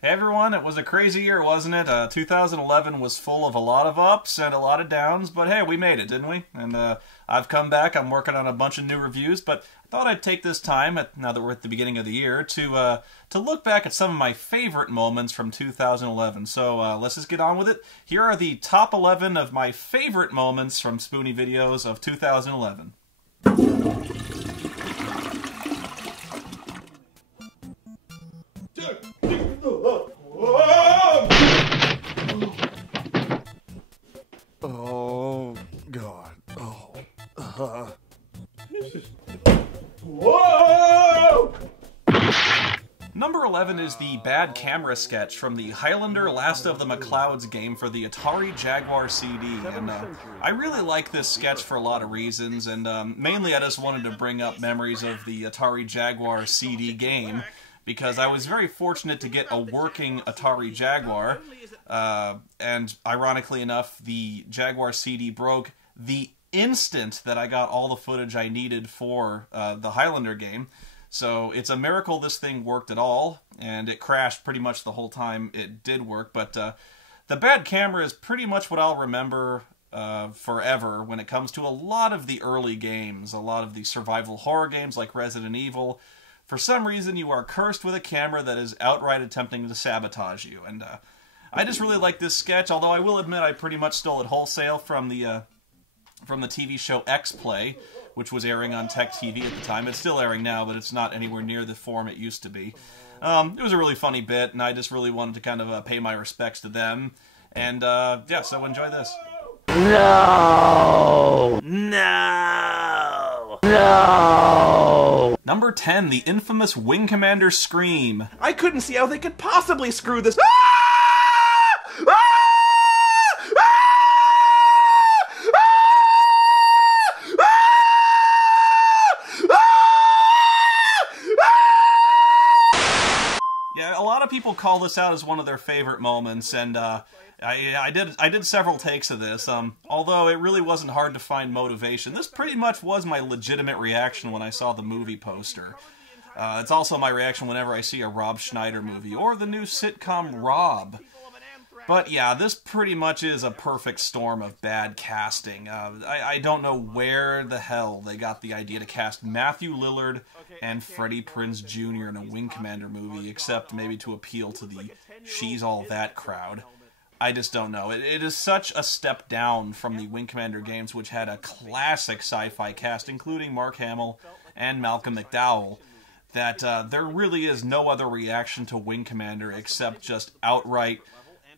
Hey everyone, it was a crazy year, wasn't it? 2011 was full of a lot of ups and a lot of downs, but hey, we made it, didn't we? And I've come back, I'm working on a bunch of new reviews, but I thought I'd take this time, now that we're at the beginning of the year, to look back at some of my favorite moments from 2011. So let's just get on with it. Here are the top 11 of my favorite moments from Spoony videos of 2011. Oh, God. Oh. Whoa! Number 11 is the bad camera sketch from the Highlander Last of the MacLeods game for the Atari Jaguar CD, and I really like this sketch for a lot of reasons, and mainly I just wanted to bring up memories of the Atari Jaguar CD game, because I was very fortunate to get a working Atari Jaguar, and ironically enough, the Jaguar CD broke the instant that I got all the footage I needed for the Highlander game. So it's a miracle this thing worked at all, and it crashed pretty much the whole time it did work, but the bad camera is pretty much what I'll remember forever when it comes to a lot of the early games, a lot of the survival horror games like Resident Evil. For some reason, you are cursed with a camera that is outright attempting to sabotage you, and I just really like this sketch, although I will admit I pretty much stole it wholesale from the TV show X-Play, which was airing on Tech TV at the time. It's still airing now, but it's not anywhere near the form it used to be. It was a really funny bit, and I just really wanted to kind of pay my respects to them, and yeah, so enjoy this. No! No! No! Number 10, the infamous Wing Commander scream. I couldn't see how they could possibly screw this. Yeah, a lot of people call this out as one of their favorite moments, and I did several takes of this, although it really wasn't hard to find motivation. This pretty much was my legitimate reaction when I saw the movie poster. It's also my reaction whenever I see a Rob Schneider movie, or the new sitcom Rob. But yeah, this pretty much is a perfect storm of bad casting. I don't know where the hell they got the idea to cast Matthew Lillard and Freddie Prinze Jr. in a Wing Commander movie, except maybe to appeal to the She's All That crowd. I just don't know. It is such a step down from the Wing Commander games, which had a classic sci-fi cast, including Mark Hamill and Malcolm McDowell, that there really is no other reaction to Wing Commander except just outright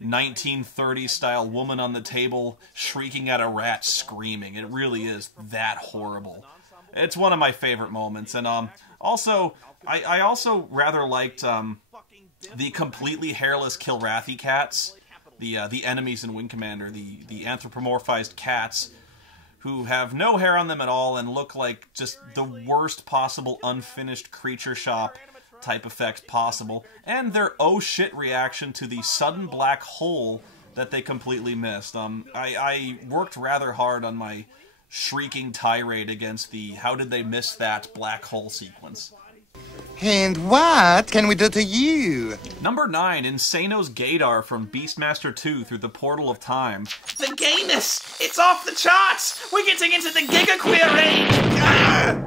1930s style woman on the table shrieking at a rat screaming. It really is that horrible. It's one of my favorite moments, and also I also rather liked the completely hairless Kilrathi cats, the enemies in Wing Commander, the anthropomorphized cats who have no hair on them at all and look like just the worst possible unfinished creature shop type effects possible, and their oh shit reaction to the sudden black hole that they completely missed. I worked rather hard on my shrieking tirade against the how did they miss that black hole sequence. And what can we do to you? Number 9, Insano's Gaydar from Beastmaster 2 Through the Portal of Time. The gayness! It's off the charts! We're getting into the gigaqueer range! Ah!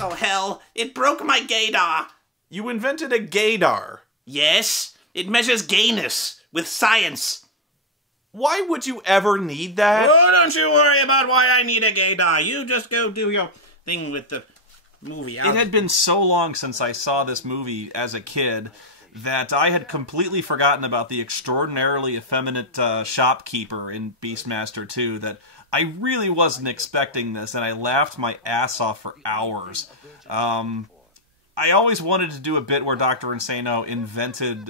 Oh hell, it broke my gaydar! You invented a gaydar. Yes, it measures gayness with science. Why would you ever need that? Oh, don't you worry about why I need a gaydar. You just go do your thing with the movie. It had been so long since I saw this movie as a kid that I had completely forgotten about the extraordinarily effeminate shopkeeper in Beastmaster 2 that I really wasn't expecting this, and I laughed my ass off for hours. I always wanted to do a bit where Dr. Insano invented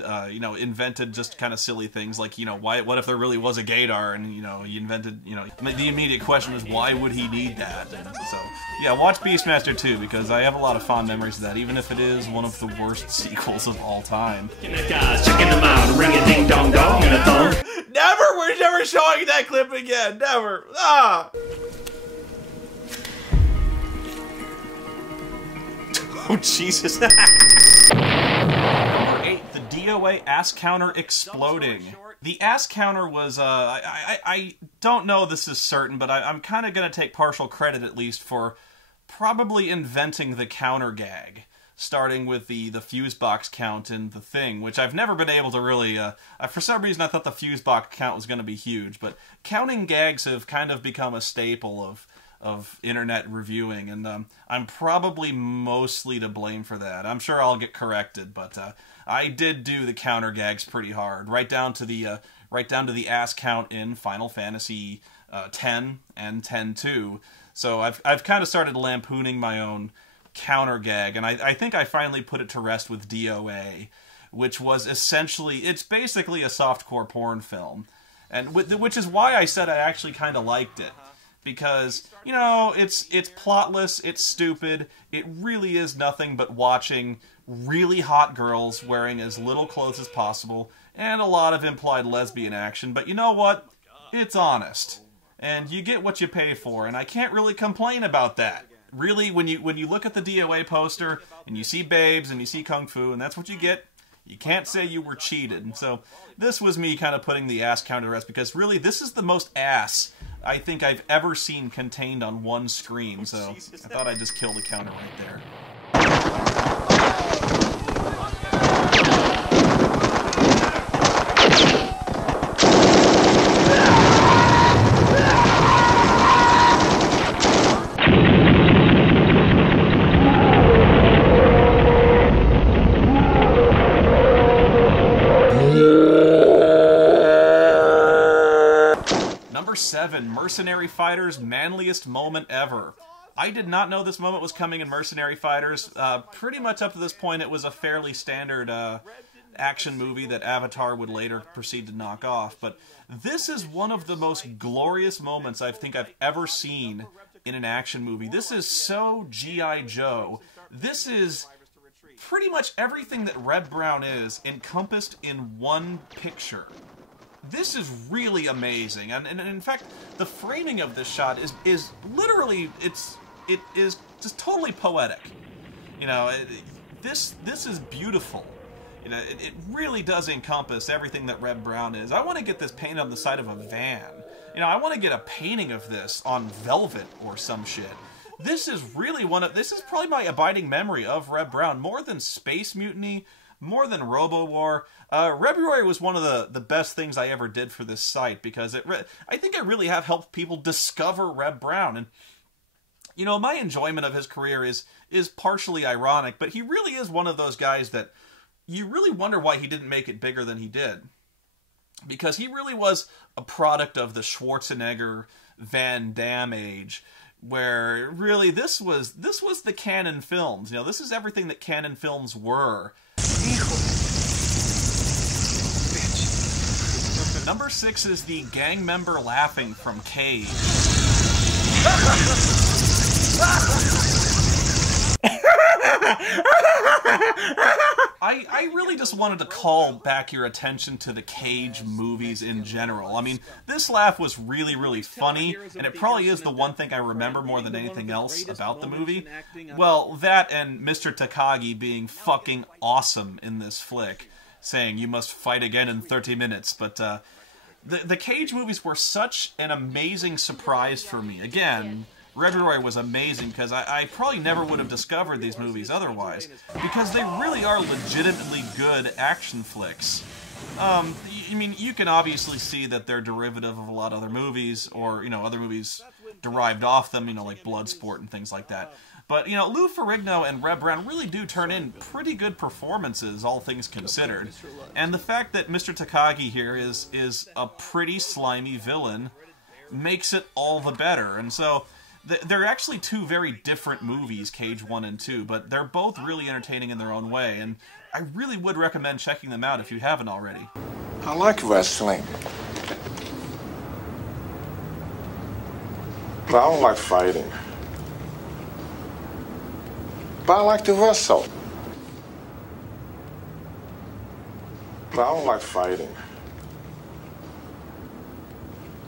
just kind of silly things like, what if there really was a gaydar and, he invented, the immediate question is, why would he need that? And so, yeah, watch Beastmaster 2 because I have a lot of fond memories of that, even if it is one of the worst sequels of all time. Checking them out, ring a ding dong dong and a thong. Never! We're never showing that clip again! Never! Ah! Oh, Jesus. Number 8, the DOA ass counter exploding. The ass counter was, I don't know this is certain, but I'm kind of going to take partial credit at least for probably inventing the counter gag, starting with the fuse box count in The Thing, which I've never been able to really, for some reason I thought the fuse box count was going to be huge, but counting gags have kind of become a staple of internet reviewing, and I'm probably mostly to blame for that. I'm sure I'll get corrected, but I did do the counter gags pretty hard, right down to the ass count in Final Fantasy X and X-2. So I've kind of started lampooning my own counter gag, and I think I finally put it to rest with DOA, which was essentially, it's basically a softcore porn film, and which is why I said I actually kind of liked it. Because, you know, it's plotless, it's stupid, it really is nothing but watching really hot girls wearing as little clothes as possible, and a lot of implied lesbian action, but you know what? It's honest. And you get what you pay for, and I can't really complain about that. Really, when you look at the DOA poster, and you see babes, and you see kung fu, and that's what you get, you can't say you were cheated. And so, this was me kind of putting the ass counter to rest, because really, this is the most ass I think I've ever seen contained on one screen, so I thought I'd just kill the counter right there. Number 7, Mercenary Fighters' manliest moment ever. I did not know this moment was coming in Mercenary Fighters. Pretty much up to this point it was a fairly standard action movie that Avatar would later proceed to knock off, but this is one of the most glorious moments I think I've ever seen in an action movie. This is so G.I. Joe. This is pretty much everything that Red Brown is encompassed in one picture. This is really amazing, and in fact, the framing of this shot is literally, it is just totally poetic. You know, this is beautiful. You know, it really does encompass everything that Red Brown is. I want to get this painted on the side of a van. You know, I want to get a painting of this on velvet or some shit. This is really this is probably my abiding memory of Red Brown, more than Space Mutiny, more than Robo-War. February was one of the best things I ever did for this site, because I think I really have helped people discover Red Brown. And, you know, my enjoyment of his career is partially ironic, but he really is one of those guys that you really wonder why he didn't make it bigger than he did. Because he really was a product of the Schwarzenegger, Van Damme age, where really this was the canon films. You know, this is everything that canon films were. Number 6 is the gang member laughing from Cage. I really just wanted to call back your attention to the Cage movies in general. I mean, this laugh was really, really funny, and it probably is the one thing I remember more than anything else about the movie. Well, that and Mr. Takagi being fucking awesome in this flick, saying, "You must fight again in 30 minutes, but the Cage movies were such an amazing surprise for me. Again, February was amazing, because I probably never would have discovered these movies otherwise, because they really are legitimately good action flicks. I mean, you can obviously see that they're derivative of a lot of other movies, or, you know, other movies derived off them, you know, like Bloodsport and things like that. But, you know, Lou Ferrigno and Red Brown really do turn in pretty good performances, all things considered. And the fact that Mr. Takagi here is a pretty slimy villain makes it all the better. And so, they're actually two very different movies, Cage 1 and 2, but they're both really entertaining in their own way, and I really would recommend checking them out if you haven't already. I like wrestling. But I don't like fighting. But I like to wrestle. But I don't like fighting.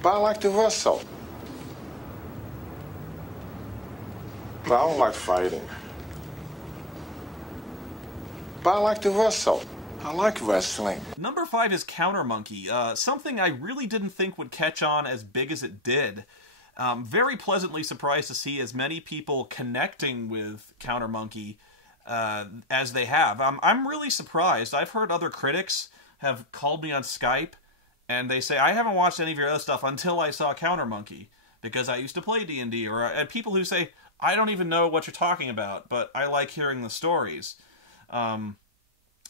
But I like to wrestle. But I don't like fighting. But I like to wrestle. I like wrestling. Number 5 is Counter Monkey, something I really didn't think would catch on as big as it did. Very pleasantly surprised to see as many people connecting with Counter Monkey as they have. I'm really surprised. I've heard other critics have called me on Skype, and they say, I haven't watched any of your other stuff until I saw Counter Monkey, because I used to play D&D, or people who say, I don't even know what you're talking about, but I like hearing the stories.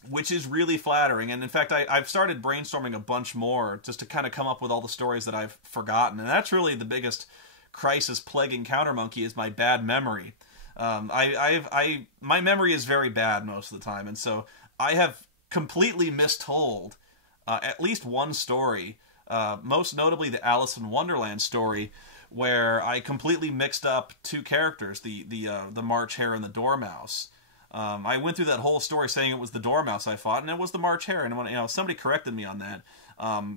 Which is really flattering, and in fact, I've started brainstorming a bunch more just to kind of come up with all the stories that I've forgotten, and that's really the biggest crisis plaguing Counter Monkey is my bad memory. My memory is very bad most of the time, and so I have completely mistold at least one story, most notably the Alice in Wonderland story, where I completely mixed up two characters, the March Hare and the Dormouse. I went through that whole story saying it was the Dormouse I fought, and it was the March Hare. And when somebody corrected me on that,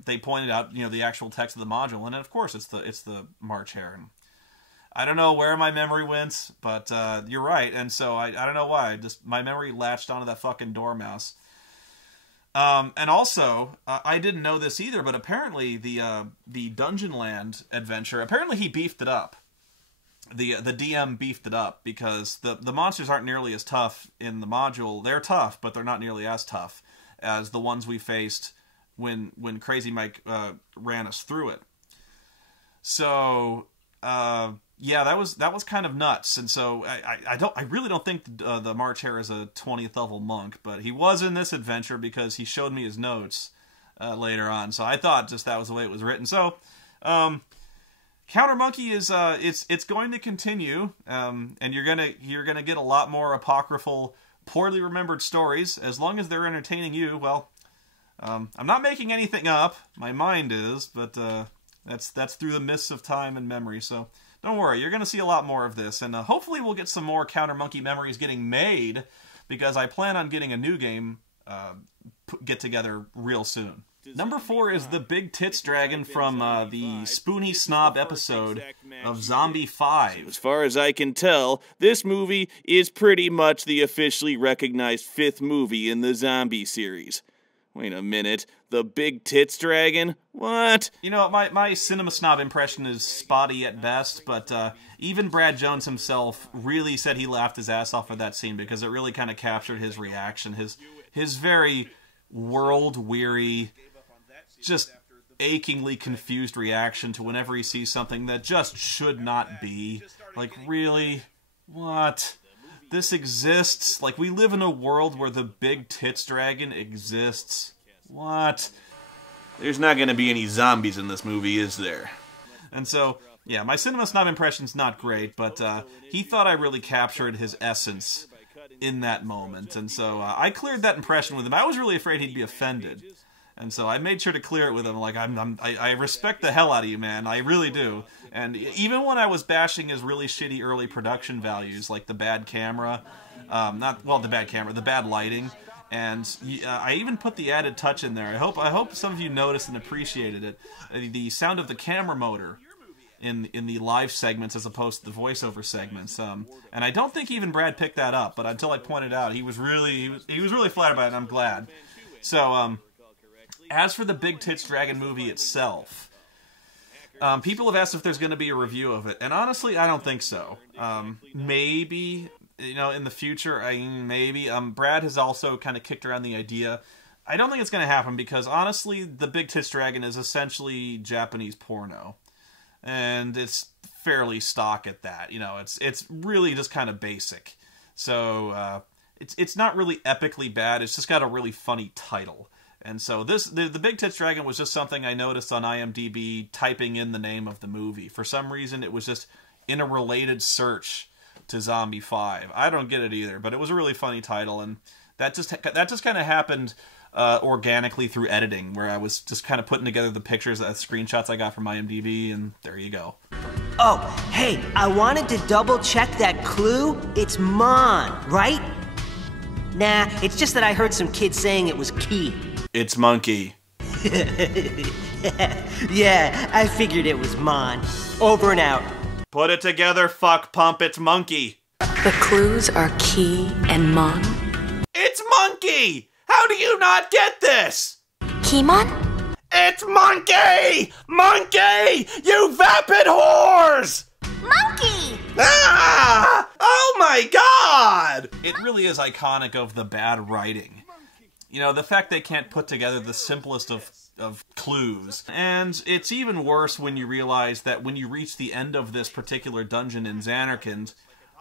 they pointed out the actual text of the module, and of course it's the March Hare. And I don't know where my memory went, but you're right. And so I don't know why. My memory latched onto that fucking Dormouse. And also, I didn't know this either, but apparently the Dungeon Land adventure, apparently he beefed it up. The DM beefed it up because the monsters aren't nearly as tough in the module. They're tough, but they're not nearly as tough as the ones we faced when Crazy Mike ran us through it. So yeah, that was kind of nuts. And so I really don't think the March Hare is a 20th level monk, but he was in this adventure because he showed me his notes later on. So I thought just that was the way it was written. So Counter Monkey is it's going to continue, and you're gonna get a lot more apocryphal, poorly remembered stories as long as they're entertaining you. Well, I'm not making anything up. My mind is, but that's through the mists of time and memory. So don't worry, you're gonna see a lot more of this, and hopefully we'll get some more Counter Monkey memories getting made, because I plan on getting a new game get together real soon. Number 4 is the Big Tits Dragon from the Spoony Snob episode of Zombie 5. As far as I can tell, this movie is pretty much the officially recognized 5th movie in the zombie series. Wait a minute, the Big Tits Dragon? What? You know, my Cinema Snob impression is spotty at best, but even Brad Jones himself really said he laughed his ass off at that scene because it really kind of captured his reaction, his very world-weary, just achingly confused reaction to whenever he sees something that just should not be. Like, really? What? This exists? Like, we live in a world where the Big Tits Dragon exists? What? There's not gonna be any zombies in this movie, is there? And so, yeah, my Cinema Snob impression's not great, but he thought I really captured his essence in that moment. And so I cleared that impression with him. I was really afraid he'd be offended. And so I made sure to clear it with him. Like, I respect the hell out of you, man. I really do. And even when I was bashing his really shitty early production values, like the bad camera, the bad lighting, and I even put the added touch in there. I hope some of you noticed and appreciated it. The sound of the camera motor in the live segments as opposed to the voiceover segments. And I don't think even Brad picked that up, but until I pointed out, he was really flattered by it, and I'm glad. So, as for the Big Tits Dragon movie itself, people have asked if there's going to be a review of it, and honestly, I don't think so. Maybe, in the future, maybe. Brad has also kind of kicked around the idea. I don't think it's going to happen because, honestly, the Big Tits Dragon is essentially Japanese porno, and it's fairly stock at that. It's really just kind of basic. So it's not really epically bad. It's just got a really funny title. And so the Big Tits Dragon was just something I noticed on IMDb typing in the name of the movie. For some reason, it was just in a related search to Zombie 5. I don't get it either, but it was a really funny title, and that just kind of happened organically through editing, where I was just kind of putting together the pictures, the screenshots I got from IMDb, and there you go. Oh, hey, I wanted to double check that clue. It's Mon, right? Nah, it's just that I heard some kids saying it was Key. It's Monkey. Yeah, I figured it was Mon. Over and out. Put it together, fuck pump, it's Monkey. The clues are Key and Mon. It's Monkey! How do you not get this? Kimon? It's Monkey! Monkey! You vapid whores! Monkey! Ah! Oh my god! It really is iconic of the bad writing. You know, the fact they can't put together the simplest of clues. And it's even worse when you realize that when you reach the end of this particular dungeon in Zanarkand,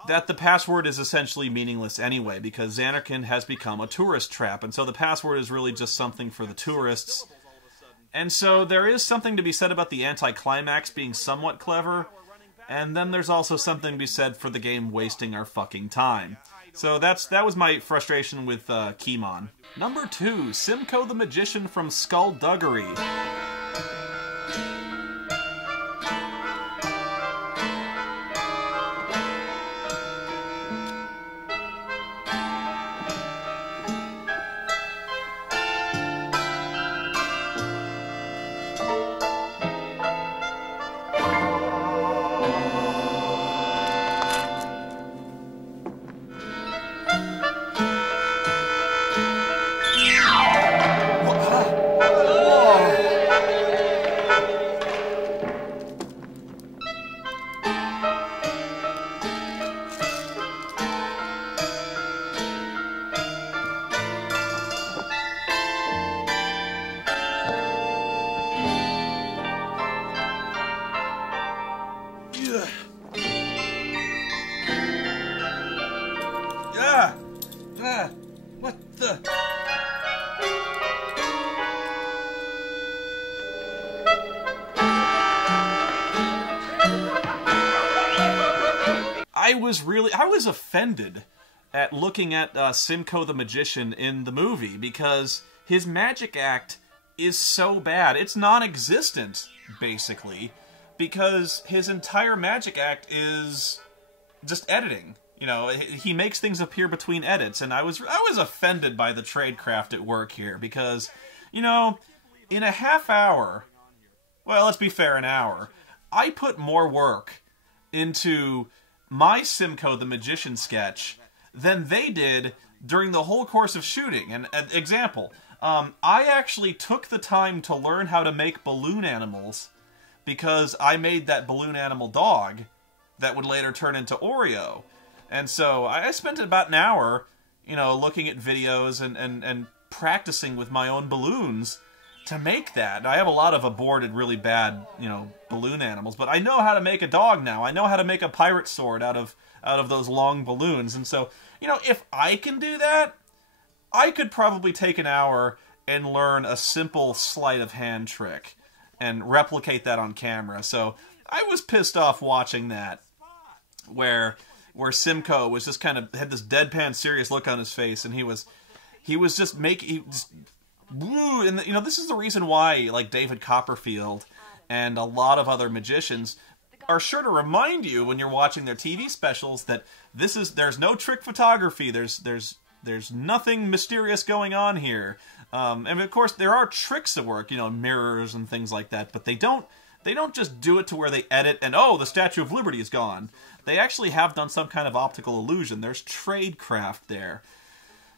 that the password is essentially meaningless anyway, because Zanarkand has become a tourist trap, and so the password is really just something for the tourists. And so there is something to be said about the anticlimax being somewhat clever, and then there's also something to be said for the game wasting our fucking time. So that was my frustration with Kimon. Number 2, SIMCOE the Magician from SKULLDUGGEry. What the? I was offended at looking at SIMCOE the Magician in the movie, because his magic act is so bad. It's non-existent, basically, because his entire magic act is just editing. You know, he makes things appear between edits, and I was offended by the tradecraft at work here, because, you know, in a half hour, well, let's be fair, an hour, I put more work into my SIMCOE the Magician sketch than they did during the whole course of shooting. And example, I actually took the time to learn how to make balloon animals, because I made that balloon animal dog that would later turn into Oreo. And so I spent about an hour, you know, looking at videos and practicing with my own balloons to make that. I have a lot of aborted, really bad, you know, balloon animals, but I know how to make a dog now. I know how to make a pirate sword out of those long balloons. And so, you know, if I can do that, I could probably take an hour and learn a simple sleight of hand trick and replicate that on camera. So I was pissed off watching that, where SIMCOE was just kind of had this deadpan serious look on his face, and he was just and you know, this is the reason why, like, David Copperfield and a lot of other magicians are sure to remind you when you're watching their TV specials that there's no trick photography, there's nothing mysterious going on here. And of course there are tricks at work, you know, mirrors and things like that, but they don't just do it to where they edit and, oh, the Statue of Liberty is gone. They actually have done some kind of optical illusion. There's tradecraft there.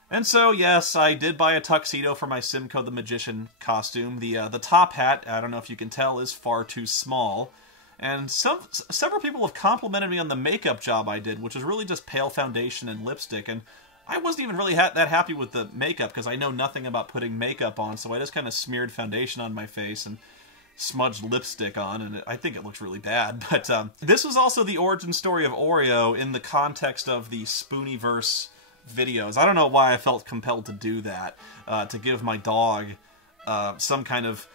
And so, yes, I did buy a tuxedo for my SIMCOE the Magician costume. The top hat, I don't know if you can tell, is far too small. And several people have complimented me on the makeup job I did, which was really just pale foundation and lipstick. And I wasn't even really that happy with the makeup, because I know nothing about putting makeup on, so I just kind of smeared foundation on my face and smudged lipstick on, and I think it looks really bad. But this was also the origin story of Oreo in the context of the Spoonyverse videos. I don't know why I felt compelled to do that, to give my dog some kind of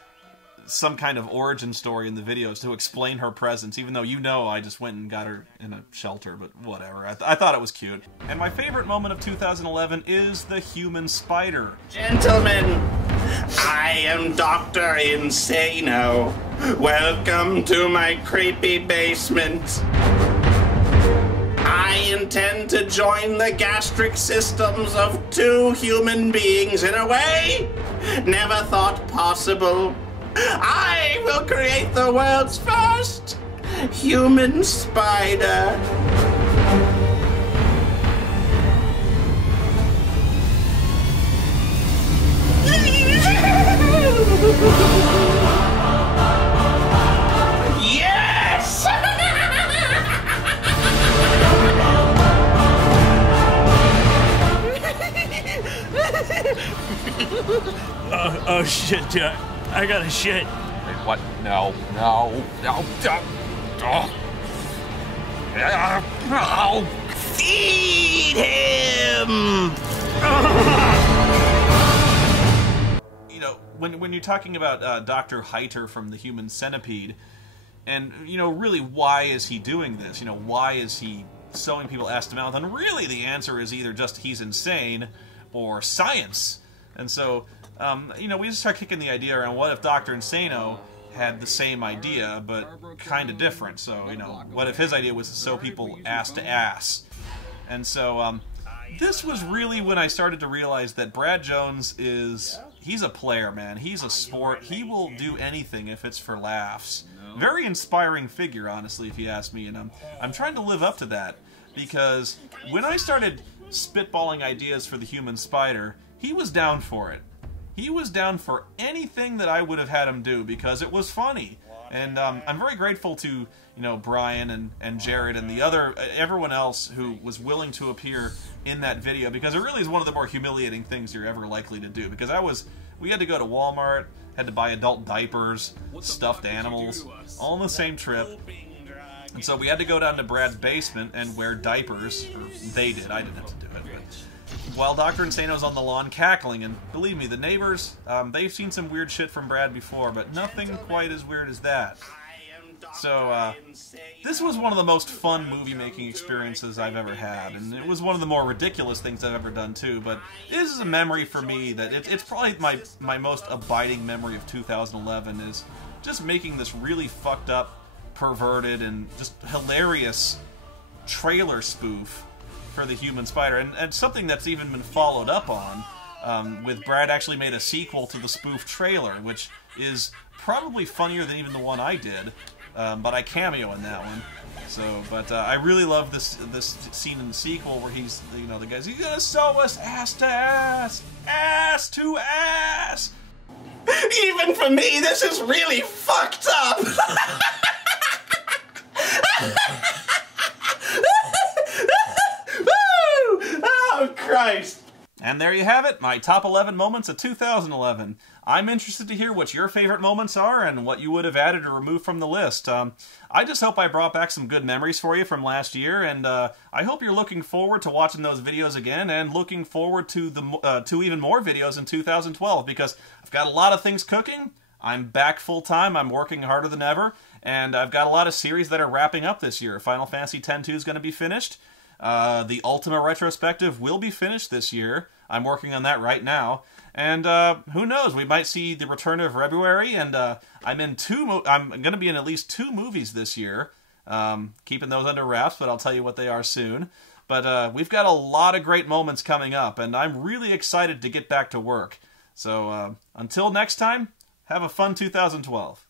origin story in the videos to explain her presence, even though, you know, I just went and got her in a shelter, but whatever. I thought it was cute. And my favorite moment of 2011 is the human spider. Gentlemen, I am Dr. Insano. Welcome to my creepy basement. I intend to join the gastric systems of 2 human beings in a way never thought possible. I will create the world's first human spider. Oh shit, dude. I gotta shit. Wait, what? No. Feed him! You know, when you're talking about Dr. Heiter from the Human Centipede, and, you know, really, why is he doing this? You know, why is he sewing people ass to mouth? And really, the answer is either just he's insane or science. And so, you know, we just start kicking the idea around, what if Dr. Insano had the same idea, but kind of different? So, you know, what if his idea was to sew people ass to ass? And so, this was really when I started to realize that Brad Jones he's a player, man. He's a sport. He will do anything if it's for laughs. Very inspiring figure, honestly, if you ask me, and I'm trying to live up to that, because when I started spitballing ideas for the Human Spider, he was down for it. He was down for anything that I would have had him do, because it was funny. And I'm very grateful to, you know, Brian and Jared and everyone else who was willing to appear in that video, because it really is one of the more humiliating things you're ever likely to do. Because we had to go to Walmart, had to buy adult diapers, stuffed animals, all on the same trip. And so we had to go down to Brad's basement and wear diapers, or they did, I didn't have to do it. But while Dr. Insano's on the lawn cackling, and believe me, the neighbors, they've seen some weird shit from Brad before, but nothing quite as weird as that. So, this was one of the most fun movie-making experiences I've ever had, and it was one of the more ridiculous things I've ever done, too, but this is a memory for me that it's probably my most abiding memory of 2011, is just making this really fucked up, perverted, and just hilarious trailer spoof for the Human Spider, and something that's even been followed up on, with Brad actually made a sequel to the spoof trailer, which is probably funnier than even the one I did. But I cameo in that one. So, but I really love this scene in the sequel where he's, you know, the guy's, he's gonna sew us ass to ass, ass to ass. Even for me, this is really fucked up. Oh, Christ. And there you have it, my top 11 moments of 2011. I'm interested to hear what your favorite moments are and what you would have added or removed from the list. I just hope I brought back some good memories for you from last year, and I hope you're looking forward to watching those videos again and looking forward to to even more videos in 2012, because I've got a lot of things cooking. I'm back full-time, I'm working harder than ever, and I've got a lot of series that are wrapping up this year. Final Fantasy X-2 is going to be finished. The Ultima Retrospective will be finished this year. I'm working on that right now. And who knows, we might see the return of February, and I'm going to be in at least 2 movies this year. Keeping those under wraps, but I'll tell you what they are soon. But we've got a lot of great moments coming up, and I'm really excited to get back to work. So until next time, have a fun 2012.